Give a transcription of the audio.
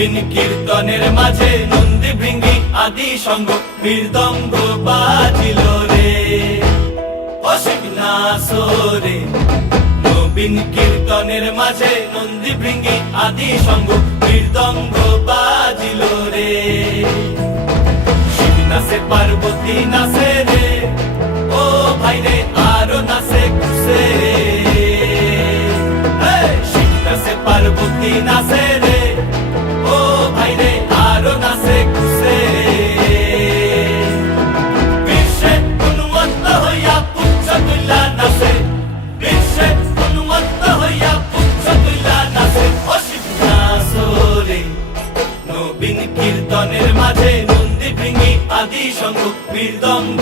নবীন কীর্তনের মাঝে নন্দী ভৃঙ্গি আদি সঙ্গ মৃদঙ্গ বাজিল রে অসীম নাসরে। নবীন কীর্তনের মাঝে নন্দী ভৃঙ্গি আদি সঙ্গ মৃদঙ্গ বাজিল রে। শিব নাচে পার্বতী নাচে রে, ও ভাই রে আরো নাচে খুশে। শিব নাচে পার্বতী নাচে রে, ও ভাই রে আরো নাচে খুশে। বিশ্বে উন্মত্ত হইয়া পুচ্ছ তুল্লা নাচে, বিশ্বে উন্মত্ত হইয়া পুচ্ছ তুল্লা নাচে অসীম নাচরে। নবীন কীর্তনের মাঝে নন্দী ভৃঙ্গি আদি সঙ্গ মৃদঙ্গ